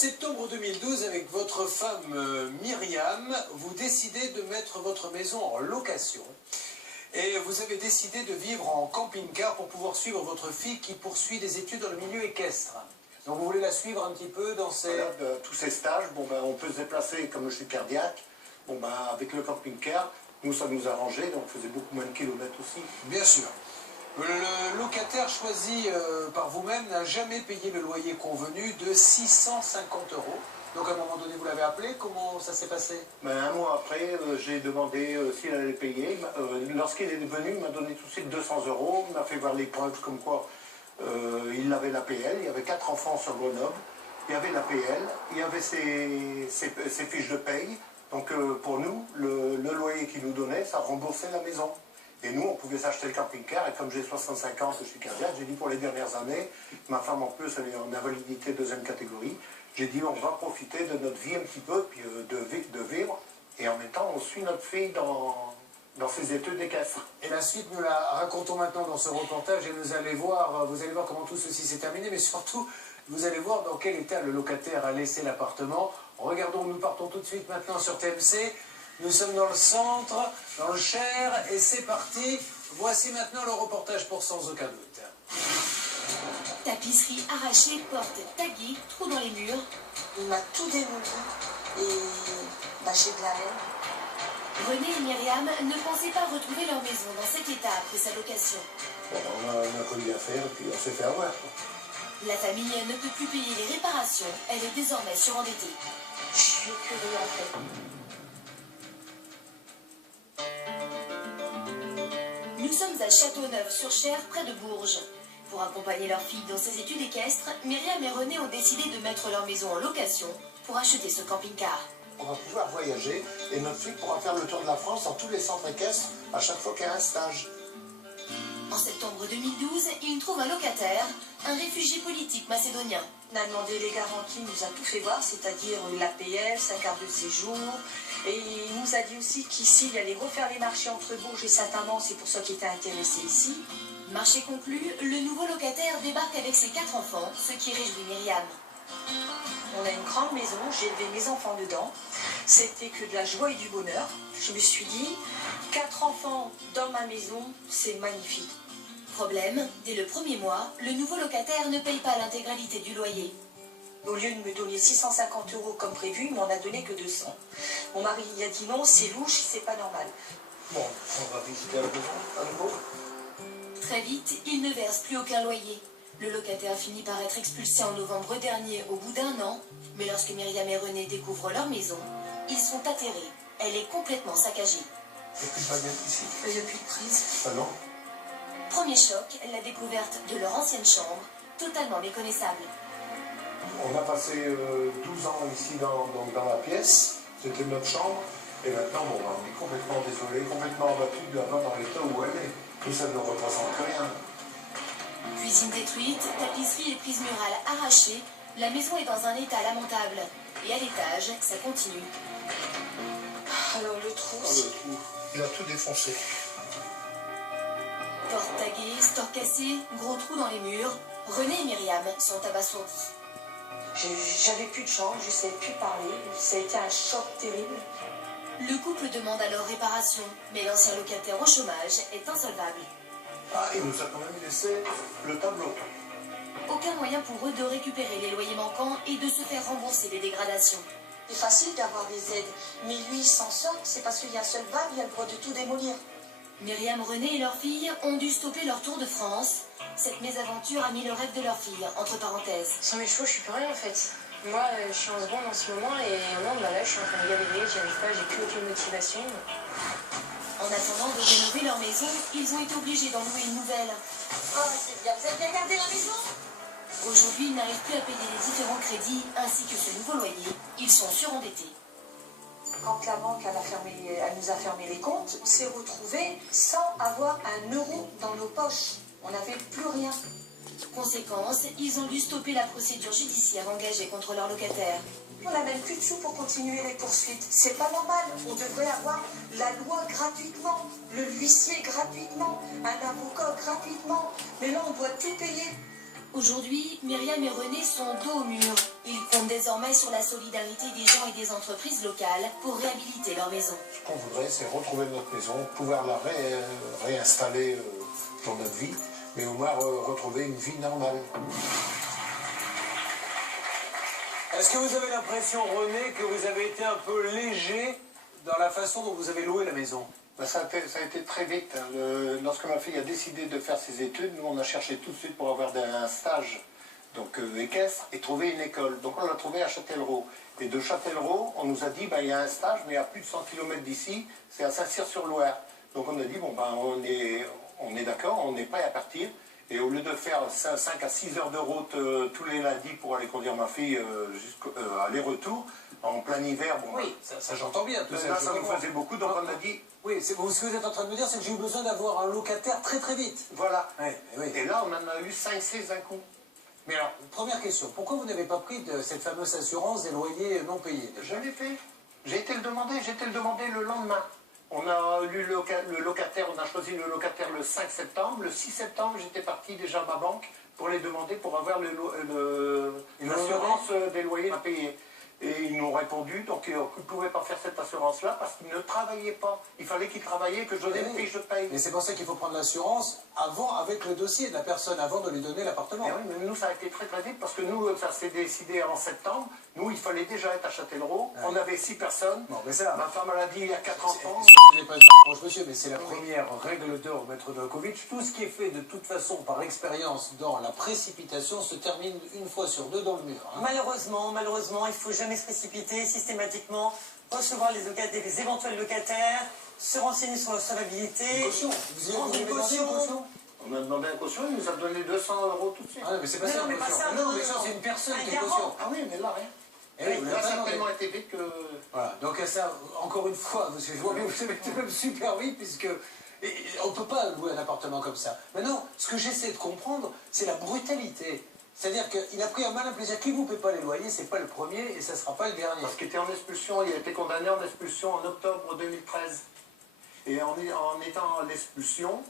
septembre 2012, avec votre femme Myriam, vous décidez de mettre votre maison en location. Et vous avez décidé de vivre en camping-car pour pouvoir suivre votre fille qui poursuit des études dans le milieu équestre. Donc vous voulez la suivre un petit peu dans ces... Voilà, tous ces stages, on peut se déplacer comme je suis cardiaque. Avec le camping-car, nous ça nous arrangeait, donc on faisait beaucoup moins de kilomètres aussi. Bien sûr. Le locataire choisi par vous-même n'a jamais payé le loyer convenu de 650 €. Donc à un moment donné, vous l'avez appelé, comment ça s'est passé? Un mois après, j'ai demandé s'il allait payer. Lorsqu'il est venu, il m'a donné tout de suite 200 €. Il m'a fait voir les preuves comme quoi il avait l'APL. Il y avait 4 enfants sur Grenoble. Il y avait l'APL. Il y avait ses fiches de paye. Donc pour nous, le loyer qu'il nous donnait, ça remboursait la maison. Et nous, on pouvait s'acheter le camping-car. Et comme j'ai 65 ans, que je suis cardiaque, j'ai dit pour les dernières années, ma femme en plus, elle est en invalidité deuxième catégorie. J'ai dit, on va profiter de notre vie un petit peu, puis de vivre. Et en même temps, on suit notre fille dans ses études d'équestre. Et la suite, nous la racontons maintenant dans ce reportage. Et vous allez voir comment tout ceci s'est terminé. Mais surtout, vous allez voir dans quel état le locataire a laissé l'appartement. Regardons, nous partons tout de suite maintenant sur TMC. Nous sommes dans le centre, dans le Cher, et c'est parti. Voici maintenant le reportage pour Sans Aucun Doute. Tapisserie arrachée, porte taguée, trous dans les murs. Il m'a tout démoli et j'ai de la haine. René et Myriam ne pensaient pas retrouver leur maison dans cet état après sa location. On a connu à faire, puis on s'est fait avoir. La famille ne peut plus payer les réparations. Elle est désormais surendettée. Je suis écœurée en fait. Nous sommes à Châteauneuf-sur-Cher, près de Bourges. Pour accompagner leur fille dans ses études équestres, Myriam et René ont décidé de mettre leur maison en location pour acheter ce camping-car. On va pouvoir voyager et notre fille pourra faire le tour de la France dans tous les centres équestres à chaque fois qu'il y a un stage. En septembre 2012, ils trouvent un locataire, un réfugié politique macédonien. On a demandé les garanties, il nous a tout fait voir, c'est-à-dire l'APL, sa carte de séjour. Et il nous a dit aussi qu'ici, il allait refaire les marchés entre Bourges et Saint-Amand, c'est pour ça qu'il était intéressé ici. Marché conclu, le nouveau locataire débarque avec ses 4 enfants, ce qui réjouit Myriam. On a une grande maison, j'ai élevé mes enfants dedans. C'était que de la joie et du bonheur. Je me suis dit, 4 enfants dans ma maison, c'est magnifique. Problème, dès le premier mois, le nouveau locataire ne paye pas l'intégralité du loyer. Au lieu de me donner 650 € comme prévu, il m'en a donné que 200. Mon mari il a dit non, c'est louche, c'est pas normal. Bon, on va visiter la maison à nouveau. Très vite, il ne verse plus aucun loyer. Le locataire finit par être expulsé en novembre dernier au bout d'1 an. Mais lorsque Myriam et René découvrent leur maison, ils sont atterrés. Elle est complètement saccagée. Il n'y a plus de baguette ici. Il n'y a plus de prise. Ah non? Premier choc, la découverte de leur ancienne chambre, totalement méconnaissable. On a passé 12 ans ici dans la pièce. C'était notre chambre. Et maintenant, on est complètement désolé, complètement abattu de là-bas dans l'état où elle est. Tout ça ne nous représente rien. Cuisine détruite, tapisserie et prise murale arrachées, la maison est dans un état lamentable. Et à l'étage, ça continue. Alors le trou, Le trou, il a tout défoncé. Porte taguée, store cassé, gros trous dans les murs. René et Myriam sont abasourdis. j'avais plus de jambes, je ne savais plus parler. Ça a été un choc terrible. Le couple demande alors réparation, mais l'ancien locataire au chômage est insolvable. Ah, il nous a quand même laissé le tableau. Aucun moyen pour eux de récupérer les loyers manquants et de se faire rembourser les dégradations. C'est facile d'avoir des aides, mais lui il s'en sort, c'est parce qu'il y a un seul bail, il a le droit de tout démolir. Myriam, René et leur fille ont dû stopper leur tour de France. Cette mésaventure a mis le rêve de leur fille entre parenthèses. Sans mes chevaux, je suis plus rien en fait. Moi, je suis en seconde en ce moment et là, je suis en train de galérer, j'y arrive pas, j'ai plus aucune motivation. En attendant de rénover leur maison, ils ont été obligés d'en louer une nouvelle. Oh, c'est bien, vous avez bien gardé la maison? Aujourd'hui, ils n'arrivent plus à payer les différents crédits ainsi que ce nouveau loyer. Ils sont surendettés. Quand la banque elle nous a fermé les comptes, on s'est retrouvés sans avoir 1 € dans nos poches. On n'avait plus rien. Conséquence, ils ont dû stopper la procédure judiciaire engagée contre leur locataire. On n'a même plus de sous pour continuer les poursuites. C'est pas normal. On devrait avoir la loi gratuitement, le huissier gratuitement, un avocat gratuitement. Mais là, on doit tout payer. Aujourd'hui, Myriam et René sont dos au mur. Ils comptent désormais sur la solidarité des gens et des entreprises locales pour réhabiliter leur maison. Ce qu'on voudrait, c'est retrouver notre maison, pouvoir la réinstaller dans notre vie, mais au moins retrouver une vie normale. Est-ce que vous avez l'impression, René, que vous avez été un peu léger dans la façon dont vous avez loué la maison? Ben, ça a été très vite. Lorsque ma fille a décidé de faire ses études, nous on a cherché tout de suite pour avoir un stage donc équestre et trouver une école. Donc on l'a trouvé à Châtellerault. Et de Châtellerault, on nous a dit ben, il y a un stage, mais à plus de 100 km d'ici, c'est à Saint-Cyr-sur-Loire. Donc on a dit bon ben on est d'accord, on est prêt à partir. Et au lieu de faire 5 à 6 heures de route tous les lundis pour aller conduire ma fille aller-retour, en plein hiver, bon, oui, ça j'entends bien. Tout là, ça nous faisait beaucoup, donc on a dit... Oui, ce que vous êtes en train de me dire, c'est que j'ai eu besoin d'avoir un locataire très très vite. Voilà. Oui. Et là, on en a eu 5-6 d'un coup. Mais alors, première question, pourquoi vous n'avez pas pris de cette fameuse assurance des loyers non payés? Je l'ai fait. J'ai été le demander le lendemain. On a eu le locataire, on a choisi le locataire le 5 septembre. Le 6 septembre, j'étais parti déjà à ma banque pour les demander pour avoir l'assurance des loyers à payer. Et ils m'ont répondu, donc ils ne pouvaient pas faire cette assurance-là parce qu'ils ne travaillaient pas. Il fallait qu'ils travaillaient, que je donnais une fiche de paye. Mais c'est pour ça qu'il faut prendre l'assurance avant, avec le dossier de la personne, avant de lui donner l'appartement. Oui, mais nous, ça a été très très vite parce que nous, ça s'est décidé en septembre. Nous, il fallait déjà être à Châtellerault. On avait 6 personnes. Bon, mais ça, ma femme, elle a dit, il y a 4 enfants. Ce n'est pas une reproche, monsieur, mais c'est la première règle d'or, maître Novakovic. Tout ce qui est fait de toute façon par expérience dans la précipitation se termine une fois sur deux dans le mur. Hein. Malheureusement, il ne faut jamais se précipiter systématiquement, recevoir les éventuels locataires, se renseigner sur leur solvabilité. Une caution. Prendre une caution. On a demandé un caution, il nous a donné 200 € tout de suite. Ah non, mais c'est pas Mais ça non, une mais pas caution. ça, Non, non, mais ça, non. c'est une personne Un qui est garant. caution. Ah oui, mais là, rien. Eh oui, Là, ça a non, tellement mais- été vite que... Voilà, donc ça, encore une fois, parce que je vois bien que vous avez été même super vite, puisque on ne peut pas louer un appartement comme ça. Maintenant, ce que j'essaie de comprendre, c'est la brutalité. C'est-à-dire qu'il a pris un malin plaisir. Qui vous paie pas les loyers, c'est pas le premier et ça ne sera pas le dernier. Parce qu'il était en expulsion, il a été condamné en expulsion en octobre 2013. Et en étant en expulsion...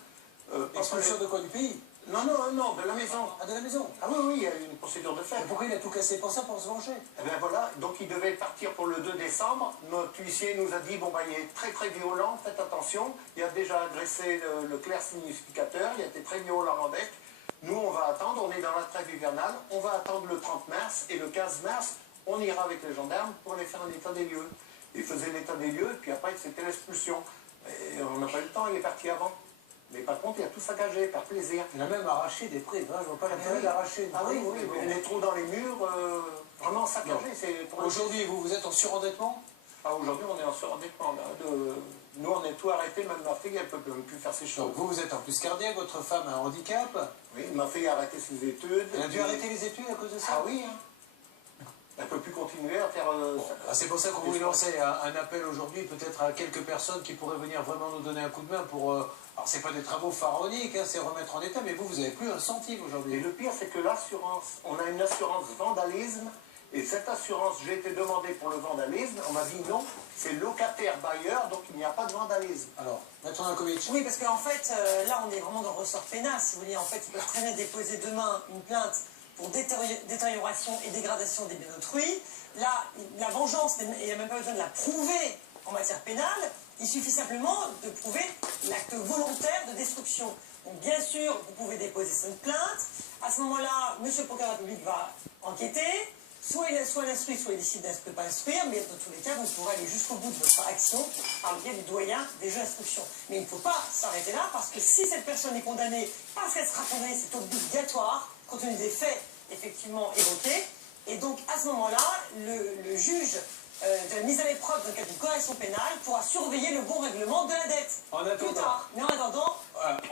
Expulsion de quoi, du pays? Non, de la maison. Ah, de la maison. Ah oui, il y a eu une procédure de fait. Et pourquoi il a tout cassé pour ça, pour se venger? Eh bien voilà, donc il devait partir pour le 2 décembre. Notre huissier nous a dit, bon ben il est très très violent, faites attention. Il a déjà agressé le clerc significateur, il a été très violent avec. Nous on va attendre, on est dans la trêve hivernale, on va attendre le 30 mars et le 15 mars, on ira avec les gendarmes pour aller faire un état des lieux. Il faisait l'état des lieux, et puis après c'était l'expulsion. Et on n'a pas eu le temps, il est parti avant. Mais par contre, il a tout saccagé, par plaisir. Il a même arraché des prés. Hein, je vois pas l'intérêt d'arracher une Ah oui, pré. les trous dans les murs, vraiment saccagés. Aujourd'hui, vous êtes en surendettement? Ah, aujourd'hui, on est en surendettement. Nous, on est tout arrêté, même ma fille, elle ne peut même plus faire ses choses. Donc vous êtes en plus cardiaque, votre femme a un handicap? Oui, ma fille a arrêté ses études. Elle a dû arrêter les études à cause de ça? Ah oui, hein. Elle ne peut plus continuer à faire... C'est pour ça qu'on voulait lancer un appel aujourd'hui, peut-être à quelques personnes qui pourraient venir vraiment nous donner un coup de main pour... alors, c'est pas des travaux pharaoniques, hein, c'est remettre en état, mais vous n'avez plus un centime Et aujourd'hui. le pire, c'est que l'assurance, on a une assurance vandalisme, et cette assurance, j'ai été demandé pour le vandalisme, on m'a dit non, c'est locataire-bailleur, donc il n'y a pas de vandalisme. Alors, maître Novakovic. Oui, parce qu'en fait, là, on est vraiment dans le ressort pénal, si vous voulez. En fait, ils peuvent très bien déposer demain une plainte pour détérioration et dégradation des biens d'autrui. Là, la vengeance, il n'y a même pas besoin de la prouver en matière pénale. Il suffit simplement de prouver l'acte volontaire de destruction. Donc, bien sûr, vous pouvez déposer cette plainte. À ce moment-là, monsieur le procureur de la République va enquêter. Soit il instruit, soit il décide de ne pas instruire, mais dans tous les cas, vous pourrez aller jusqu'au bout de votre action par le biais du doyen des jeux d'instruction. Mais il ne faut pas s'arrêter là, parce que si cette personne est condamnée, parce qu'elle sera condamnée, c'est obligatoire, compte tenu des faits effectivement évoqués. Et donc, à ce moment-là, le juge de la mise à l'épreuve dans le cadre d'une correction pénale pourra surveiller le bon règlement de la dette. En attendant. Plus tard. Mais en attendant,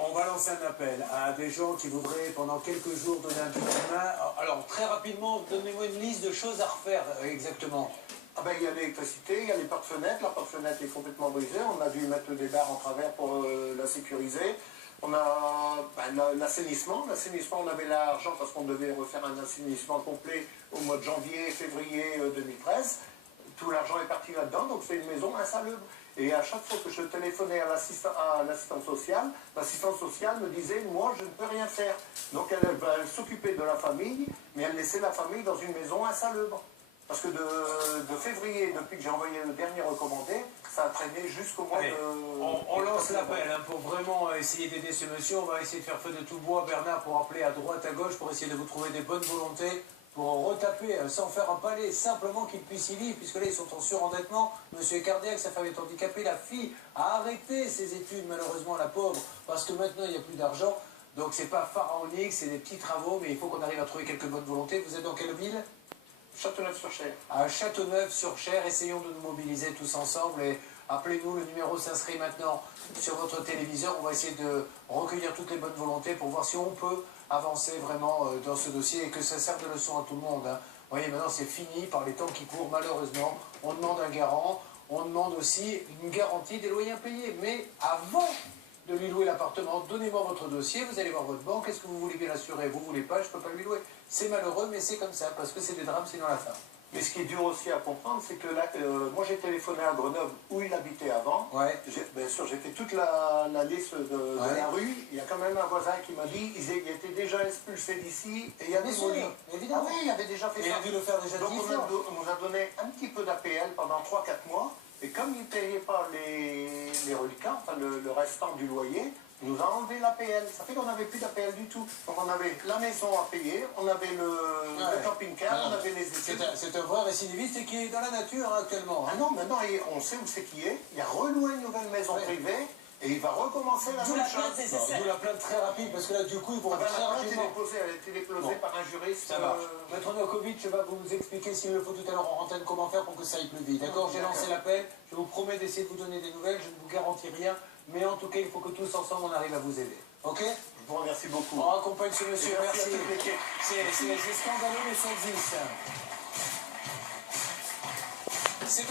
On va lancer un appel à des gens qui voudraient pendant quelques jours donner un coup de main. Alors, très rapidement, donnez-moi une liste de choses à refaire exactement. Ah ben, il y a l'électricité, il y a les portes-fenêtres. La porte-fenêtre est complètement brisée. On a dû mettre des barres en travers pour la sécuriser. On a l'assainissement. L'assainissement, on avait l'argent parce qu'on devait refaire un assainissement complet au mois de janvier, février 2013. tout l'argent est parti là-dedans, donc c'est une maison insalubre. Et à chaque fois que je téléphonais à l'assistante sociale me disait, moi je ne peux rien faire. Donc elle s'occupait de la famille, mais elle laissait la famille dans une maison insalubre. Parce que de février, depuis que j'ai envoyé le dernier recommandé, ça a traîné jusqu'au mois de... On lance l'appel pour vraiment essayer d'aider ce monsieur. On va essayer de faire feu de tout bois, Bernard, pour appeler à droite, à gauche, pour essayer de vous trouver des bonnes volontés, pour retaper sans faire un palais, simplement qu'il puisse y vivre, puisque là ils sont en surendettement. Monsieur est cardiaque, sa femme est handicapée, la fille a arrêté ses études, malheureusement, la pauvre, parce que maintenant il n'y a plus d'argent. Donc c'est pas pharaonique, c'est des petits travaux, mais il faut qu'on arrive à trouver quelques bonnes volontés. Vous êtes dans quelle ville ? Châteauneuf-sur-Cher. À Châteauneuf-sur-Cher, essayons de nous mobiliser tous ensemble et appelez-nous, le numéro s'inscrit maintenant sur votre téléviseur. On va essayer de recueillir toutes les bonnes volontés pour voir si on peut avancer vraiment dans ce dossier et que ça serve de leçon à tout le monde. Vous voyez, maintenant c'est fini par les temps qui courent, malheureusement. On demande un garant, on demande aussi une garantie des loyers impayés. Mais avant de lui louer l'appartement, donnez-moi votre dossier, vous allez voir votre banque, est-ce que vous voulez bien l'assurer? Vous ne voulez pas, je ne peux pas lui louer. C'est malheureux, mais c'est comme ça, parce que c'est des drames, sinon la fin. Mais ce qui est dur aussi à comprendre, c'est que là, moi j'ai téléphoné à Grenoble où il habitait avant. Ouais. Bien sûr, j'ai fait toute la liste de la rue. Il y a quand même un voisin qui m'a dit qu'il était déjà expulsé d'ici et il y a des démoli. Évidemment. Ah oui, il avait déjà fait ça. Il a dû le faire déjà 10 fois. On nous a donné un petit peu d'APL pendant 3-4 mois. Et comme il ne payait pas les reliquats, enfin le restant du loyer, il nous a enlevé l'APL. Ça fait qu'on n'avait plus d'APL du tout. Donc on avait la maison à payer, on avait le camping-car, on avait les études. C'est un vrai récidiviste qui est dans la nature actuellement. Ah non, maintenant on sait où c'est qui est. Il a reloué une nouvelle maison privée et il va recommencer la même chose. D'où la plainte très rapide, parce que là du coup ils vont très rapidement. Elle a été déposée par un juriste. Ça marche. Maître Novakovic va vous expliquer s'il le faut tout à l'heure en antenne comment faire pour que ça aille plus vite. D'accord, j'ai lancé l'appel, je vous promets d'essayer de vous donner des nouvelles, je ne vous garantis rien, mais en tout cas il faut que tous ensemble on arrive à vous aider. Ok? Je vous remercie beaucoup. On accompagne ce monsieur, merci. Merci à toute l'équipe. C'est scandaleux mais ça existe.